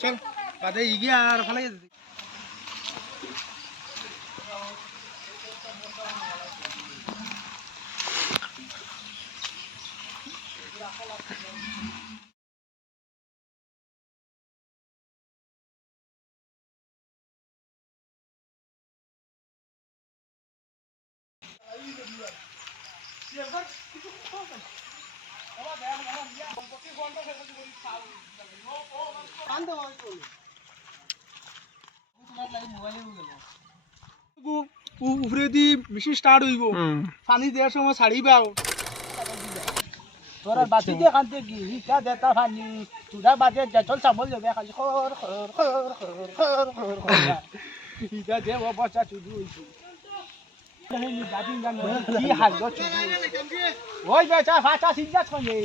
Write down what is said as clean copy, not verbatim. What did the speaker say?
চল বাদে ইগিয়া আর ফলাই উপরে দি বেশি স্টার্ট হইব পানি দেওয়ার সময় ছাড়িবাও তোরা বাতি দিয়ে কানতে কি ইটা দেতা পানি তুরা বাজে চল সামল যাবে খালি খর খর খর খর খর খর খর ইটা দে বাচ্চা চুদি হইছে কি হাল গো চুদি ওই বেটা ফাটা সিজা ছনে